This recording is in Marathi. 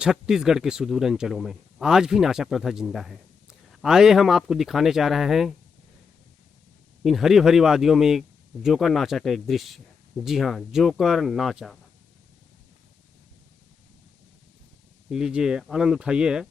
छत्तीसगढ़ के सुदूर अंचलों में आज भी नाचा प्रथा जिंदा है। आइए हम आपको दिखाने जा रहे हैं इन हरी भरी वादियों में जोकर नाचा का एक दृश्य। जी हाँ, जोकर नाचा। लीजिए, आनंद उठाइए।